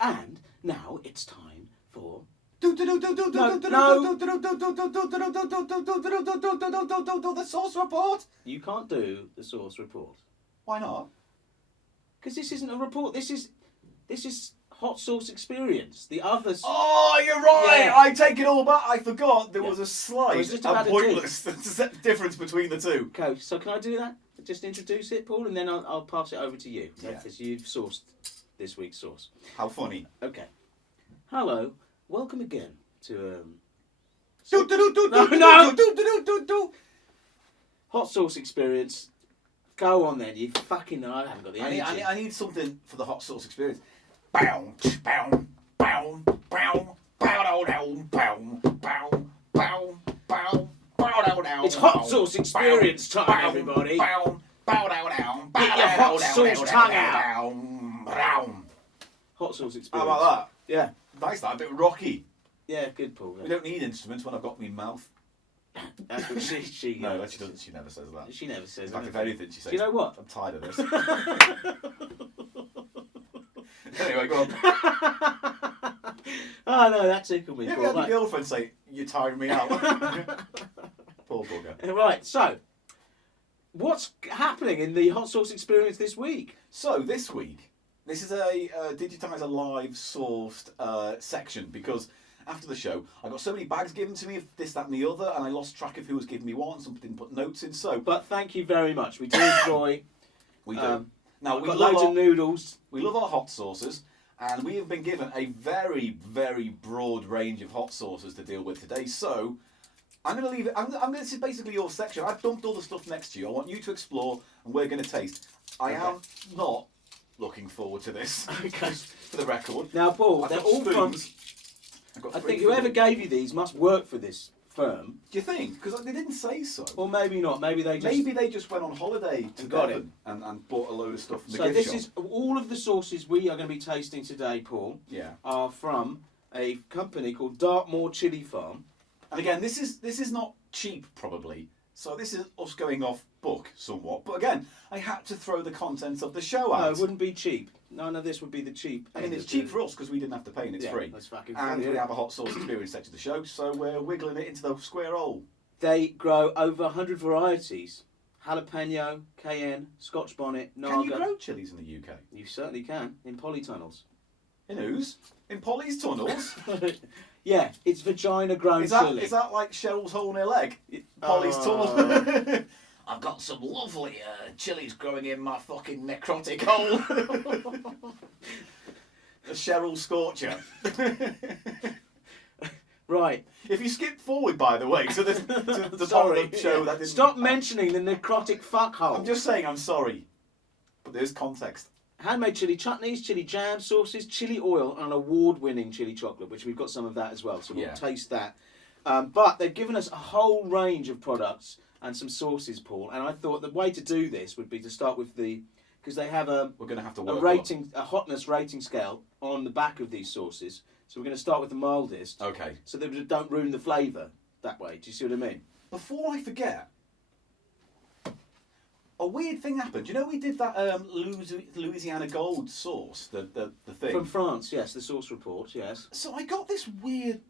And now it's time for... The source report. You can't do the source report. Why not? Because this isn't a report. This is hot sauce experience. The others. Oh, you're right. Yeah. I take it all back. I forgot there was a slight just and about to pointless difference between the two. Okay, so can I do that? Just introduce it, Paul, and then I'll pass it over to you. Yeah. Because you've sourced this week's sauce. How funny. Okay. Hello. Welcome again to hot sauce experience. Go on then. You fucking know. I haven't got the energy. I need something for the hot sauce experience. Bow, bow, bow, bow, bow, down, bow, bow, bow, bow, bow, down. It's hot sauce experience time, everybody. Bow, bow, down, Get your hot sauce tongue out. Hot sauce experience. How about that? Yeah. Nice, that a bit rocky. Yeah, good, Paul. We don't need instruments when I've got me mouth. That's what she No, she doesn't. She never says that. She never says In fact, if anything. anything, she says, Do you know what? I'm tired of this. Anyway, go on. Oh no, that tickled me. You ever Paul. had your Right. girlfriend say, "You're tiring me out"? Poor bugger. Right, so what's happening in the hot sauce experience this week? So this week, this is a digitise a live sourced section because after the show, I got so many bags given to me of this, that, and the other, and I lost track of who was giving me what. Some didn't put notes in. So, But thank you very much. We do enjoy. we do. Now We've we got love loads our, of noodles. we love our hot sauces, and we have been given a very, very broad range of hot sauces to deal with today. So. I'm going to leave it. This is basically your section. I've dumped all the stuff next to you. I want you to explore, and we're going to taste. I am not looking forward to this. Okay. For the record. Now, Paul, I've they're got all from. spoons. I've got I three think whoever spoons. gave you these must work for this firm, Do you think? Because they didn't say so. or maybe not. Maybe they just. Maybe they just went on holiday to Got Devon and bought a load of stuff from the So gift this shop. is all of the sauces we are going to be tasting today, Paul. Yeah. Are from a company called Dartmoor Chili Farm. And again, this is not cheap, probably. So this is us going off book somewhat. But again, I had to throw the contents of the show out. No, it wouldn't be cheap. None of this would be the cheap. I mean, it's cheap for us because we didn't have to pay and it's free. That's fucking And free, we yeah. have a hot sauce experience section of the show, so we're wiggling it into the square hole. They grow over 100 varieties. Jalapeno, cayenne, Scotch bonnet, Naga. Can you grow chilies in the UK? You certainly can, in polytunnels. In whose? In Polly's tunnels? Yeah, it's vagina grown chili. Is that like Cheryl's hole in her leg? Polly's tunnel? I've got some lovely chilies growing in my fucking necrotic hole. A Cheryl Scorcher. Right. If you skip forward, by the way, to the part of the show that didn't... Stop mentioning the necrotic fuckhole. I'm just saying I'm sorry. But there's context. Handmade chili chutneys, chili jam sauces, chili oil, and an award-winning chili chocolate, which we've got some of that as well, so we'll taste that. But they've given us a whole range of products and some sauces, Paul, and I thought the way to do this would be to start with because they have We're going to have to work a hotness rating scale on the back of these sauces. So we're going to start with the mildest. Okay. So that we don't ruin the flavour that way. Do you see what I mean? Before I forget, a weird thing happened. You know we did that Louisiana Gold sauce, the thing? From France, yes, the sauce report, yes. So I got this weird...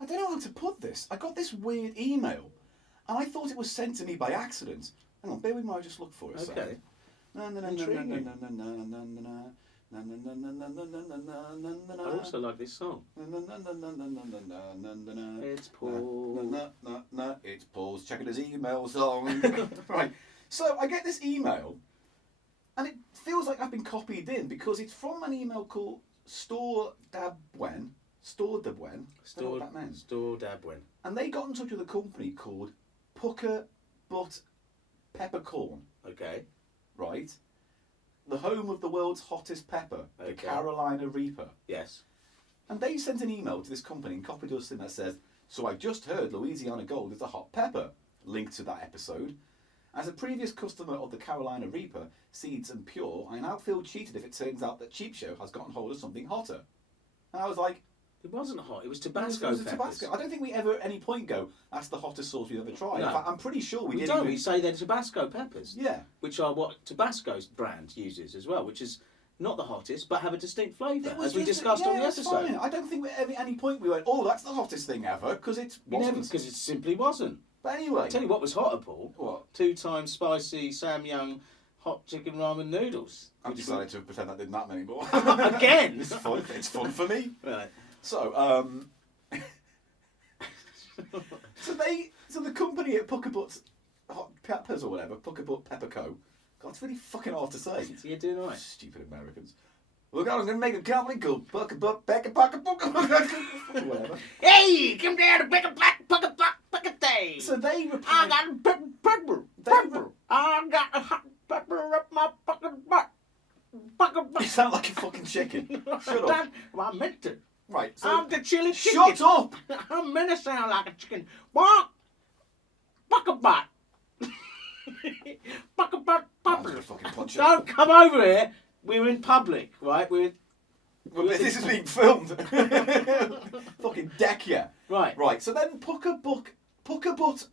I don't know how to put this. I got this weird email, and I thought it was sent to me by accident. Hang on, bear with me, I'll just look for it. Okay. Intriguing. I also like this song. It's Paul. It's Paul's checking his email song. Right. So I get this email, and it feels like I've been copied in because it's from an email called Store Dabwen. Store Dabwen. Store Dabwen. And they got in touch with a company called Pucker Butt Peppercorn. Okay. Right. The home of the world's hottest pepper, the Carolina Reaper. Yes. And they sent an email to this company and copied us in that says, "So I've just heard Louisiana Gold is a hot pepper." Link to that episode. As a previous customer of the Carolina Reaper, Seeds and Pure, I now feel cheated if it turns out that CheapShow has gotten hold of something hotter. And I was like... It wasn't hot, it was Tabasco It was a peppers. Tabasco. I don't think we ever at any point go, that's the hottest sauce we've ever tried. No. In fact, I'm pretty sure we didn't don't. even... We say they're Tabasco peppers. Yeah. Which are what Tabasco's brand uses as well, which is not the hottest, but have a distinct flavour, It was as we just- discussed on the that's episode. fine. I don't think at any point we went, oh, that's the hottest thing ever, because it wasn't. Because it simply wasn't. But anyway. I'll tell you what was hotter, Paul. What? 2 times spicy Sam Young hot chicken ramen noodles. I've decided to pretend that didn't happen anymore. Again? It's fun. It's fun for me. Right. So, so the company at Puckerbutt Hot Peppers or whatever, Puckerbutt Pepper Co. God, it's really fucking hard to say. So you're doing all right. Stupid Americans. Look, I'm going to make a company called Puckerbutt Pepper whatever. Hey, come down to pick a day. So they I replied. got a pepper. I got a hot pepper up my fucking butt. You sound like a fucking chicken. Shut up. Well, I meant to. Right. So I'm the chili chicken. shut up. I'm meant to sound like a chicken. What? Bucket butt. Bucket butt I'm pepper. gonna fucking punch you. Don't come over here. We're in public, right? Well, this is being filmed. Fucking deck ya. Right. Right. So then Puckerbutt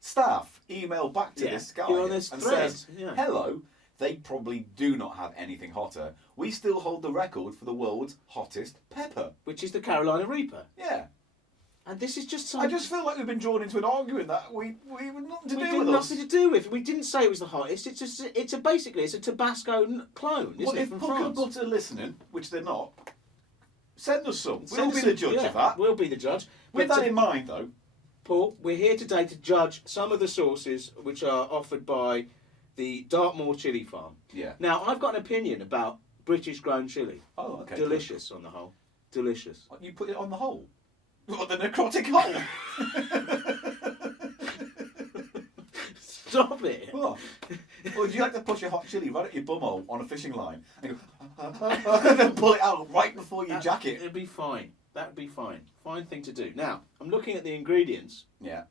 staff email back to this guy You're on this and thread. says, Yeah. "Hello. They probably do not have anything hotter. We still hold the record for the world's hottest pepper." Which is the Carolina Reaper. Yeah. And this is just I just feel like we've been drawn into an argument that we were nothing to we do did with us. nothing to do with. We didn't say it was the hottest. It's basically a Tabasco clone, isn't Well, it, if from France? Puckerbutt are listening, which they're not, send us some. Send We'll us be some- the judge yeah, of that. We'll be the judge. With But that in mind, though, Paul, we're here today to judge some of the sauces which are offered by the Dartmoor Chili Farm. yeah. Now, I've got an opinion about British-grown chili. Oh, okay. Delicious on the whole. Delicious. Good. You put it on the hole. What, the necrotic hole? Stop it. What? Or would you like to push a hot chili right at your bumhole on a fishing line and go, and then pull it out right before you jack it? It'd be fine. That'd be fine. Fine thing to do. Now, I'm looking at the ingredients. Yeah.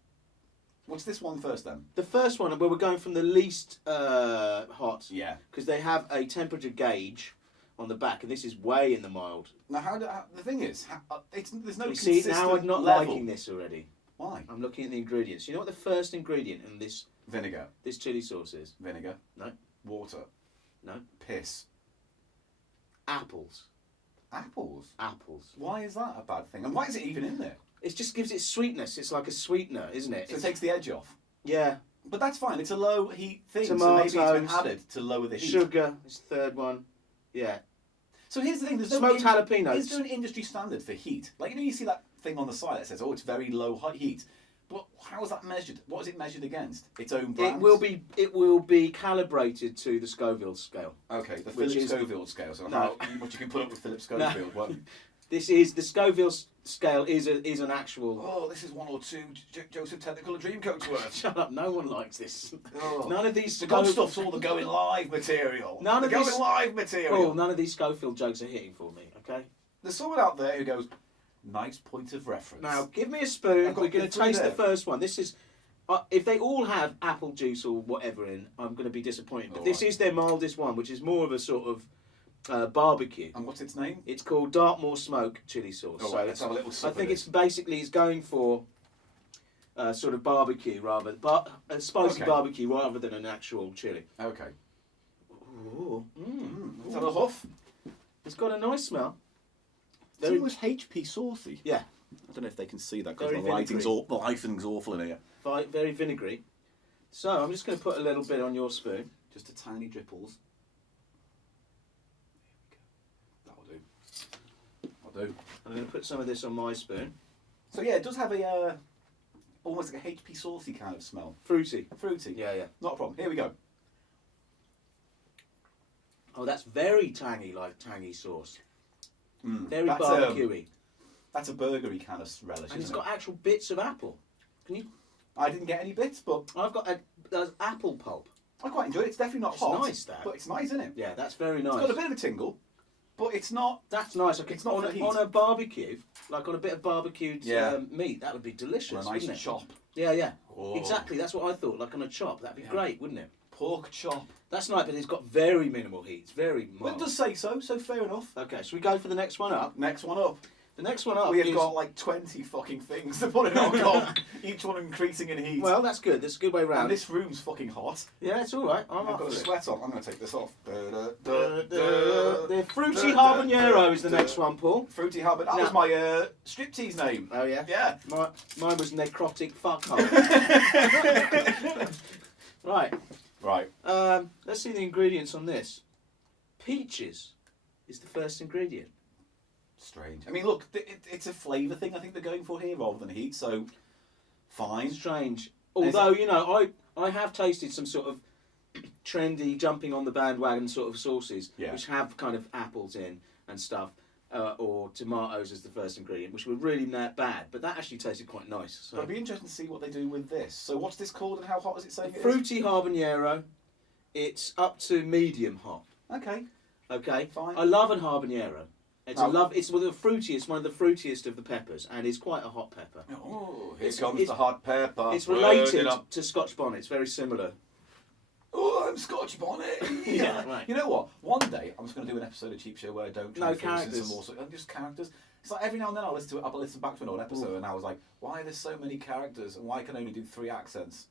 What's this one first then? The first one, where we're going from the least hot, Yeah. because they have a temperature gauge on the back, and this is way in the mild. Now, the thing is, there's no You see, consistent now I'm not level. liking this already. Why? I'm looking at the ingredients. You know what the first ingredient in this Vinegar. chili sauce is? Vinegar. No. Water. No. Piss. Apples. Apples. Apples. Why is that a bad thing? And why is it even in there? It just gives it sweetness. It's like a sweetener, isn't it? So it takes the edge off. Yeah. But that's fine. It's a low heat thing, so maybe it's been Tomatoes. added to lower the heat. Sugar is the third one. Yeah. So here's the thing: there's no Smoked jalapenos. Is there an industry standard for heat? Like you see that thing on the side that says, "Oh, it's very low heat." But how is that measured? What is it measured against? Its own brand. It will be calibrated to the Scoville scale. Okay, the Which Philip is- Schofield scale. So No. how much you can put up with Philip Schofield? What? This is the Scoville scale is an actual. Oh, this is 1 or 2 Joseph Technicolor Dreamcoats worth. Shut up! No one likes this. Oh. None of these. The good stuff's all the going live material. None the of going this- live material. Oh, none of these Schofield jokes are hitting for me. Okay. There's someone out there who goes, nice point of reference. Now give me a spoon. I've got We're going to three taste there. the first one. This is. If they all have apple juice or whatever in, I'm going to be disappointed. But All this right. is their mildest one, which is more of a sort of barbecue. And what's its name? It's called Dartmoor Smoke Chili Sauce. All So right, let's have a little I sip of think this. it's basically going for sort of barbecue rather, but a spicy Okay. barbecue rather than an actual chili. Okay. Ooh, Let's have a huff. It's got a nice smell. It's Very, almost HP saucy. yeah, I don't know if they can see that Very because the lighting's vinegary. the lighting's awful in here. very vinegary. So I'm just going to put a little bit on your spoon. Just a tiny dripples. That'll do. That'll do. I'm going to put some of this on my spoon. So yeah, it does have a almost like a HP saucy kind of smell. Fruity. Fruity. Yeah, yeah. Not a problem. Here we go. Oh, that's very tangy, like tangy sauce. Mm. Very That's, barbecuey. That's a burgery kind of relish, And it's isn't got it? actual bits of apple. Can you? I didn't get any bits, but I've got there's apple pulp. I quite enjoyed it. It's definitely not It's hot. nice, that. But it's nice, isn't it? Yeah, that's very nice. It's got a bit of a tingle, but it's not. That's nice. Okay, It's not on, for heat. on a barbecue, like on a bit of barbecued Yeah. meat, that would be delicious, A nice wouldn't it? chop. Yeah, yeah. Oh. Exactly. That's what I thought. Like on a chop, that'd be Yeah. great, wouldn't it? Pork chop. That's nice, but it's got very minimal heat. It's very Well, mild. it does say so, so fair enough. Okay, should we go for the next one up? Next one up. The next one up We have is... got like 20 fucking things to put in our gob, each one increasing in heat. Well, that's good. That's a good way round. And this room's fucking hot. Yeah, it's all right. I've got a sweat on. I'm going to take this off. The Fruity Habanero is the next one, Paul. Fruity Habanero. That was my striptease name. Oh, yeah? Yeah. Mine was Necrotic Fuckhole. Right. Right. Let's see the ingredients on this. Peaches is the first ingredient. Strange. I mean, look, it's a flavour thing I think they're going for here rather than heat, so fine. Strange. Although, you know, I have tasted some sort of trendy, jumping on the bandwagon sort of sauces, which have kind of apples in and stuff, or tomatoes as the first ingredient, which were really bad, but that actually tasted quite nice. So. It'll be interesting to see what they do with this. So what's this called and how hot is it saying it is? Fruity Habanero. It's up to medium hot. Okay. Okay. Fine. I love an habanero. It's one of the fruitiest of the peppers, and it's quite a hot pepper. Oh, here comes the hot pepper. It's related to Scotch bonnet. It's very similar. Oh, I'm Scotch bonnet. Yeah, right. You know what? One day I'm just going to do an episode of Cheap Show where I don't try characters. Just characters. It's like every now and then I'll listen back to an old episode, and I was like, why are there so many characters, and why can I only do 3 accents?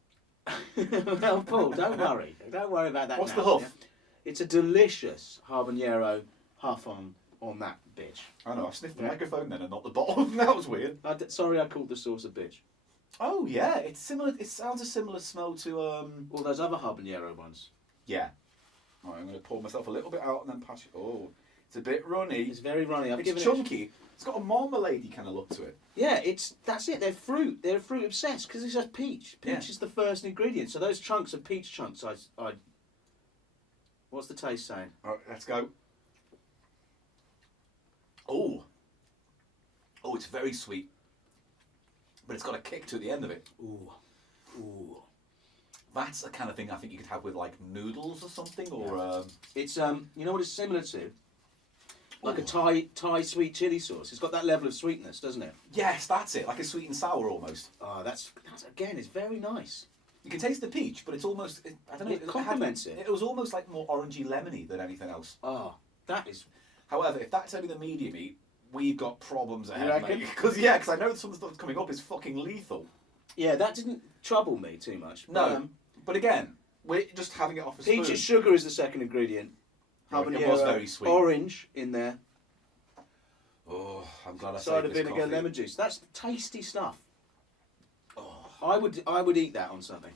Well, Paul, don't worry. Don't worry about that. What's now, the huff? Yeah? It's a delicious habanero huff on that bitch. I know, I sniffed the microphone then and not the bottle. That was weird. Sorry, I called the sauce a bitch. Oh yeah, it's similar. It sounds a similar smell to all those other habanero ones. Yeah. All right, I'm going to pour myself a little bit out and then pass it. Oh, it's a bit runny. It's very runny. It's chunky. It's got a marmalade-y kind of look to it. Yeah, that's it. They're fruit obsessed because it's a peach. Peach is the first ingredient. So those chunks of peach chunks, what's the taste saying? All right, let's go. Oh, it's very sweet, but it's got a kick to the end of it. Ooh. That's the kind of thing I think you could have with like noodles or something, or it's you know what it's similar to? Like a Thai sweet chili sauce. It's got that level of sweetness, doesn't it? Yes, that's it. Like a sweet and sour almost. Oh, that's again, it's very nice. You can taste the peach, but it's almost I don't know. It complements it. It was almost like more orangey lemony than anything else. Oh, that is. However, if that's only the medium heat, we've got problems ahead, You reckon? mate. Because I know some of the stuff that's coming up is fucking lethal. Yeah, that didn't trouble me too much. No, but again, we're just having it off a spoon. Peach and sugar is the second ingredient. Habanero, it was very sweet. Orange in there. Oh, I'm glad I saved Cider this vinegar, coffee. lemon juice. That's tasty stuff. Oh. I would eat that on something.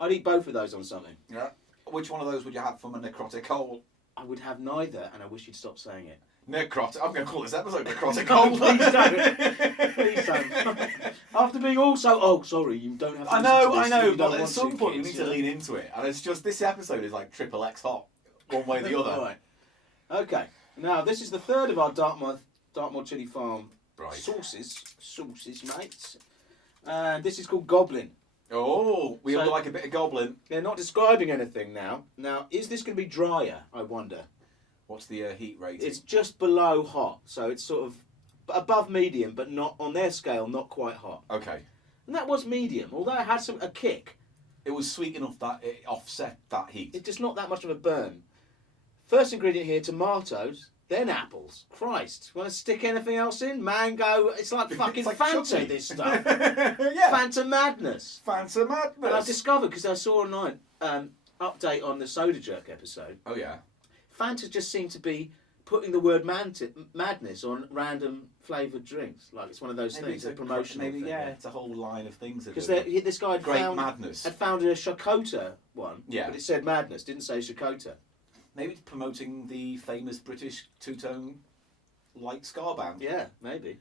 I'd eat both of those on something. Yeah. Which one of those would you have from a necrotic hole? I would have neither, and I wish you'd stop saying it. Necrotic. I'm going to call this episode necrotic No, hole. please don't. Please don't. After being also, sorry, you don't have to I listen know, to this if you but don't at want some to, point we kids, need to lean into it. And it's just, this episode is like triple X hot, one way or the other. All right. Okay. Now, this is the third of our Dartmoor Chili Farm sauces, mates. And this is called Goblin. Oh, we all like a bit of goblin. They're not describing anything now. Now, is this going to be drier, I wonder? What's the heat rating? It's just below hot, so it's sort of above medium, but not on their scale, not quite hot. Okay. And that was medium, although it had a kick. It was sweet enough that it offset that heat. It's just not that much of a burn. First ingredient here, tomatoes, then apples. Christ, want to stick anything else in? Mango, it's like fucking like Fanta, chutney. this stuff. Yeah. Fanta madness. Fanta madness. And I've discovered, because I saw online, update on the Soda Jerk episode, Oh, yeah. Fanta just seemed to be putting the word madness on random flavoured drinks. Like it's one of those things, a promotional thing. Yeah, it's a whole line of things. Because this guy Madness. had found a Shakota one, Yeah. but it said madness, didn't say Shakota. Maybe it's promoting the famous British two-tone light scar band. Yeah, maybe.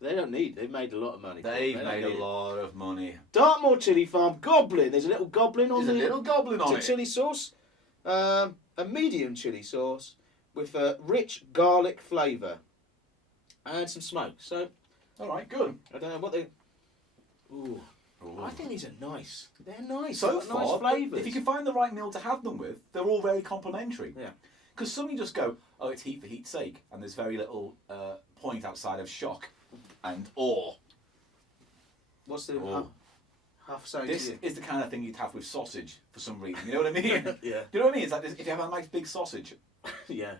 They've made a lot of money. They've made a lot of money. Dartmoor Chili Farm Goblin. There's a little goblin on There's a little goblin on it. chili sauce. A medium chili sauce with a rich garlic flavour and some smoke. So, all right, good. I don't know what they. Ooh. I think these are nice. They're nice. So They've got far, nice flavours. if you can find the right meal to have them with, they're all very complimentary. Yeah. Because some you just go, oh, it's heat for heat's sake, and there's very little point outside of shock and awe. What's the half saying? This is the kind of thing you'd have with sausage for some reason. You know what I mean? Yeah. Do you know what I mean? It's like this, if you have a nice big sausage. Yeah.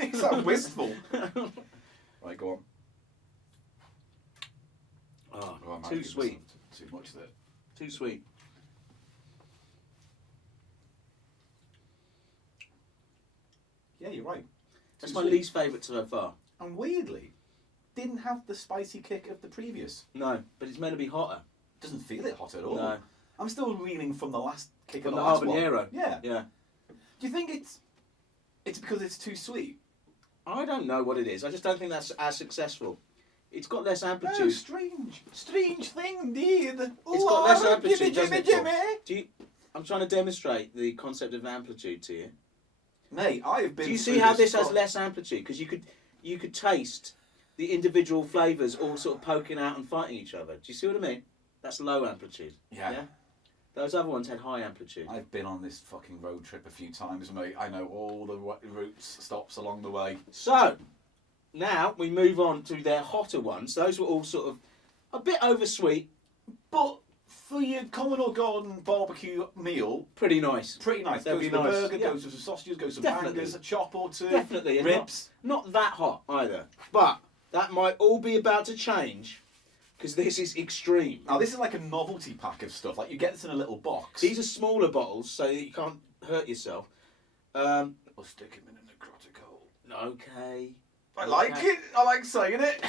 It's so wistful. Right, go on. Oh, I might too give sweet. myself too much there. Too sweet. Yeah, you're right. That's Too my sweet. least favourite so far. And weirdly, didn't have the spicy kick of the previous. No, but it's meant to be hotter. Doesn't feel it hot at all. No. I'm still reeling from the last kick From of the the last habanero. one. Yeah. Yeah. Do you think it's because it's too sweet? I don't know what it is. I just don't think that's as successful. It's got less Oh, amplitude. strange thing indeed. It's got less Lord, amplitude, Jimmy, doesn't it, Paul? Jimmy. I'm trying to demonstrate the concept of amplitude to you. Mate, I have been. Do you see through how this has stuff. less amplitude? Because you could taste the individual flavours all sort of poking out and fighting each other. Do you see what I mean? That's low amplitude. Yeah. Those other ones had high amplitude. I've been on this fucking road trip a few times, mate. I know all the routes, stops along the way. So, now we move on to their hotter ones. Those were all sort of a bit oversweet, But for your Commodore Gordon barbecue meal, pretty nice. pretty nice. They'd Goes be with a nice, burger, yeah. goes with some sausages, goes with some Definitely. bangers, a chop or two, Definitely. and ribs. Not that hot either. But that might all be about to change because this is extreme. Now this is like a novelty pack of stuff. Like you get this in a little box. These are smaller bottles so that you can't hurt yourself. Or stick them in a necrotic hole. Okay. I like it. I like saying it.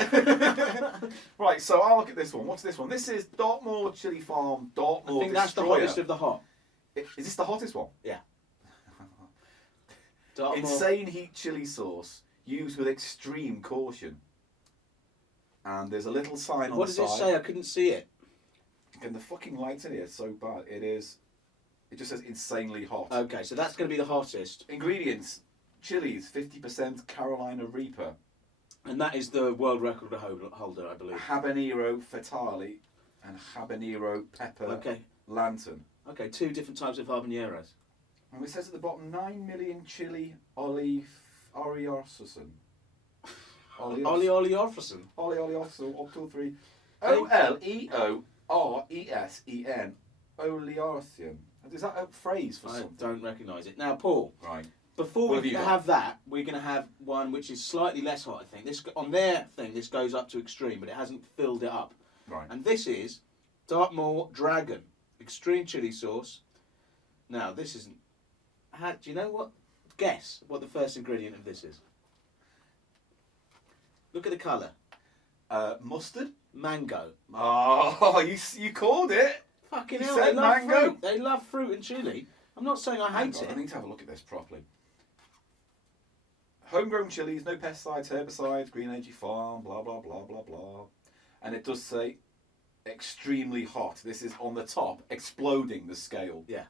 Right, so I'll look at this one. What's this one? This is Dartmoor Chili Farm Dartmoor I think that's the Destroyer. hottest of the hot. Is this the hottest one? Yeah. Dartmoor. Insane heat chili sauce used with extreme caution. And there's a little sign on What the does side. it say? I couldn't see it. And the fucking lights in here are so bad. It just says insanely hot. Okay, so that's going to be the hottest. Ingredients: chilies, 50% Carolina Reaper, And that is the world record holder, I believe. habanero fatale, and habanero pepper Okay. lantern. Okay, 2 different types of habaneros. And it says at the bottom 9 million chili oleososan. Oleoresin. Oleososan, octal 3. Oleoresen. Oleoresin. Is that a phrase for I something? don't recognise it. Now, Paul, Right. before What we have you have that, we're going to have one which is slightly less hot, I think. This on their thing, this goes up to extreme, but it hasn't filled it up. Right. And this is Dartmoor Dragon, extreme chili sauce. Now, this isn't... do you know what? Guess what the first ingredient of this is. Look at the colour. Mustard? Mango. Oh, you called it. Fucking You hell, said they love mango. fruit. They love fruit and chili. I'm not saying I Hang hate on, I it. need to have a look at this properly. Homegrown chilies, no pesticides, herbicides, green energy farm, blah, blah, blah, blah, blah. And it does say extremely hot. This is on the top, exploding the scale. Yeah.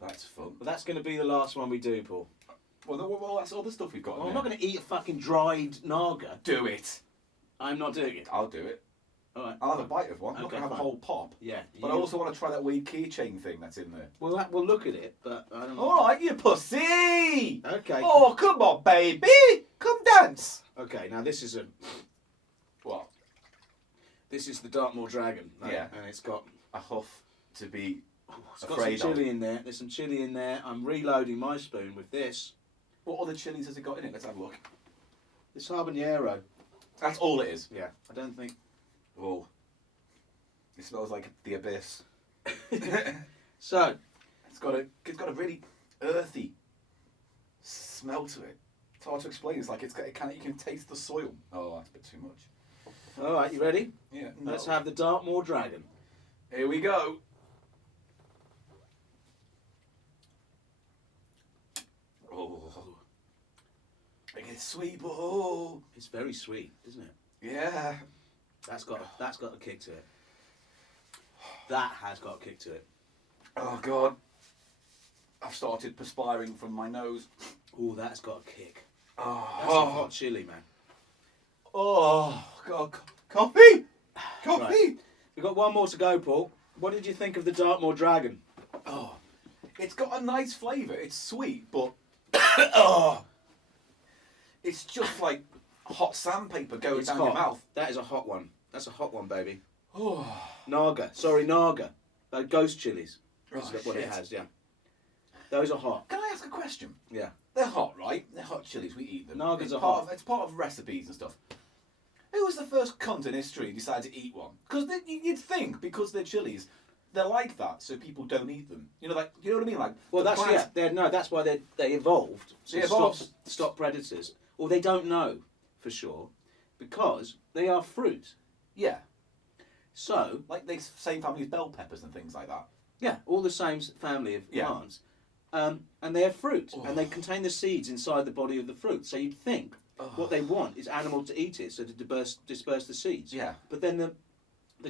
That's fun. But that's going to be the last one we do, Paul. Well, that's all the stuff we've got. Well, in I'm there. not going to eat a fucking dried naga. Do it. I'm not doing it. I'll do it. All right. I'll have a bite of one. I'm not Okay, going to have a fine. whole pop. Yeah. But I also want to try that weird keychain thing that's in there. We'll look at it, but I don't know. All right, you pussy. Okay. Oh, come on, baby. Come dance. Okay. Now this is What? this is the Dartmoor Dragon. Yeah. And it's got A huff to be... it's got Afraid some of. chili in there. There's some chili in there. I'm reloading my spoon with this. What other chilies has it got in it? Let's have a look. This habanero. That's all it is. Yeah. I don't think. Oh. It smells like the abyss. So It's got a really earthy smell to it. It's hard to explain. It's like you can taste the soil. Oh, that's a bit too much. all right, you ready? Yeah. Let's have the Dartmoor Dragon. Here we go. Oh. It's sweet, but oh. It's very sweet, isn't it? Yeah. That's got a kick to it. That has got a kick to it. Oh, God. I've started perspiring from my nose. Oh, that's got a kick. Oh. That's a hot chili, man. Oh, God. Coffee! Coffee! Right. We've got one more to go, Paul. What did you think of the Dartmoor Dragon? Oh, it's got a nice flavour. It's sweet, but oh, it's just like hot sandpaper going It's down hot. your mouth. That is a hot one. That's a hot one, baby. Oh, Naga. Sorry, Naga. Ghost chilies. right, That's what it shit. has, yeah. Those are hot. Can I ask a question? Yeah. They're hot, right? They're hot chilies. We eat them. Nagas it's are part hot. Of, it's part of recipes and stuff. Who was the first cunt in history who decided to eat one? Because you'd think, because they're chilies, they're like that, so people don't eat them. You know, like, you know what I mean? Like, well, that's that's why they evolved to stop predators. Or they don't know for sure, because they are fruit. Yeah. So, like the same family as bell peppers and things like that. Yeah, all the same family of plants, and they are fruit, and they contain the seeds inside the body of the fruit. So you'd think what they want is animal to eat it, so to disperse the seeds. Yeah. But then the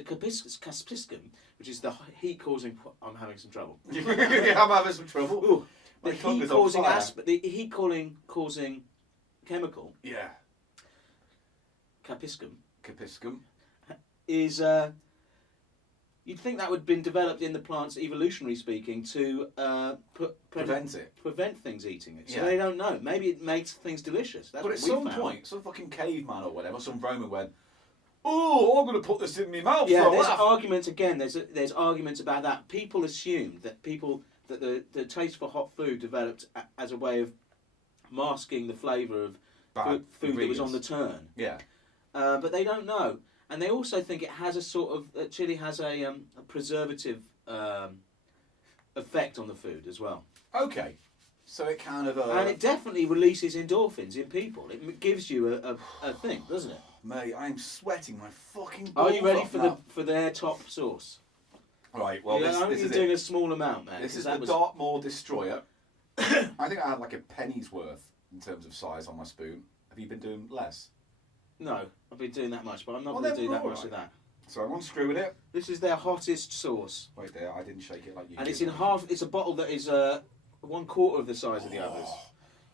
caspicum, which is the heat-causing. I'm having some trouble. I'm having some trouble. Ooh, the heat-causing chemical. Yeah. Capiscum. Is you'd think that would have been developed in the plants, evolutionary speaking, to prevent things eating it. So they don't know. Maybe it makes things delicious. That's but what at some point, some fucking caveman or whatever, some Roman went, "Oh, I'm going to put this in my mouth." Yeah, there's arguments again. There's arguments about that. People assumed that the taste for hot food developed as a way of masking the flavour of food that was on the turn. Yeah. But they don't know. And they also think it has a sort of chili has a preservative effect on the food as well. Okay, so it kind of and it definitely releases endorphins in people. It gives you a thing, doesn't it? Mate, I'm sweating my fucking. Are you ready for their top sauce? Right. Well, this is doing a small amount, man. This is the Dartmoor Destroyer. I think I had like a penny's worth in terms of size on my spoon. Have you been doing less? No, I've been doing that much, but I'm not going to do that much of that. So I'm unscrewing it. This is their hottest sauce. Wait there, I didn't shake it like you. And it's in half. It's a bottle that is 1/4 of the size of the others.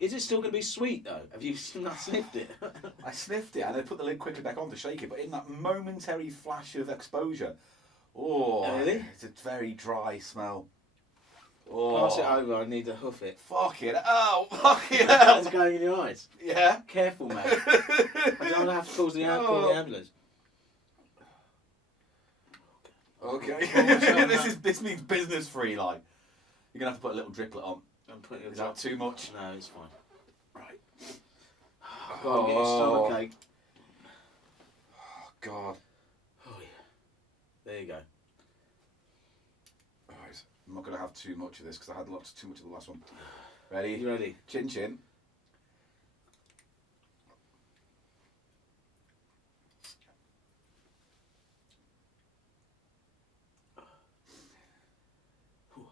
Is it still going to be sweet though? Have you not sniffed it? I sniffed it and I put the lid quickly back on to shake it, but in that momentary flash of exposure, really? It's a very dry smell. Pass it over. I need to hoof it. Fuck it! Oh, fuck it! That's going in your eyes. Yeah. Careful, man. I don't have to call the ambulance. Okay. This means business free, like. You're gonna have to put a little driplet on. Is that too much? No, it's fine. Right. Go on, get your stomach ache. Oh God. Oh yeah. There you go. Right. I'm not gonna have too much of this because I had too much of the last one. Ready? You ready? Chin chin.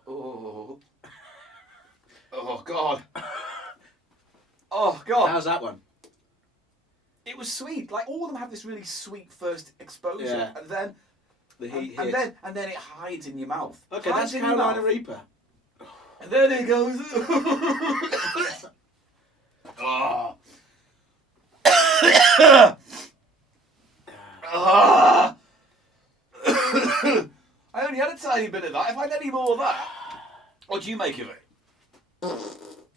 Oh. Oh God. Oh God. How's that one? It was sweet. Like all of them have this really sweet first exposure, and then the heat and then it hides in your mouth. Okay, that's Carolina Reaper. And then it goes. Oh. I only had a tiny bit of that. If I had any more of that, what do you make of it?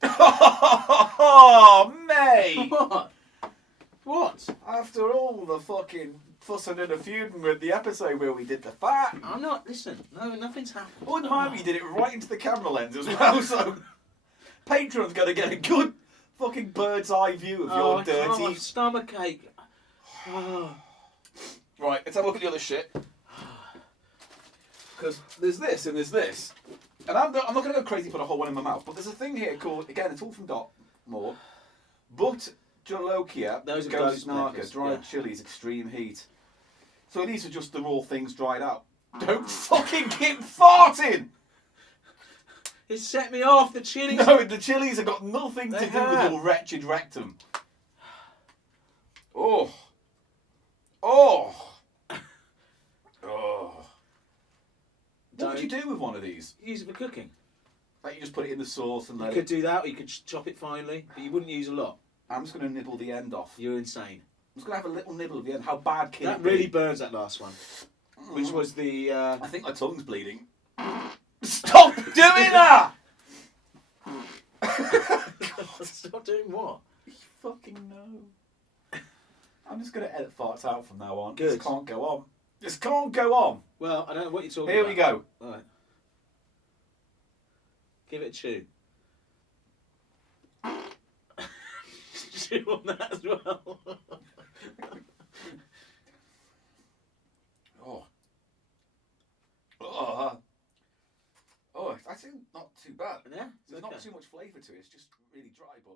Oh, mate! What? After all the fucking fussing and a feuding with the episode where we did the fat. I'm not. Listen, no, nothing's happened. I wouldn't mind if you did it right into the camera lens as well, so Patreon's going to get a good fucking bird's eye view of your dirty. My stomach ache. Right, let's have a look at the other shit. Because there's this and there's this. And I'm not going to go crazy and put a whole one in my mouth, but there's a thing here called, again, it's all from Dartmoor, but Jolokia, Ghost Naga, dried chilies, extreme heat. So these are just the raw things dried out. Don't fucking keep farting! It set me off, the chilies. No, the chilies have got nothing to do with your wretched rectum. Oh. Oh. Oh. What would you do with one of these? Use it for cooking. Like you just put it in the sauce and let You could do that, or you could chop it finely, but you wouldn't use a lot. I'm just going to nibble the end off. You're insane. I'm just going to have a little nibble of the end. How bad can it be? That really burns, that last one. Which was the... I think my tongue's bleeding. Stop doing that! God, stop doing what? You fucking know. I'm just going to edit farts out from now on. Good. This can't go on. This can't go on. Well, I don't know what you're talking about. Here we go. All right. Give it a chew. Chew on that as well. Oh. Oh. Oh, it's actually not too bad. Yeah, There's okay. not too much flavour to it. It's just really dry, but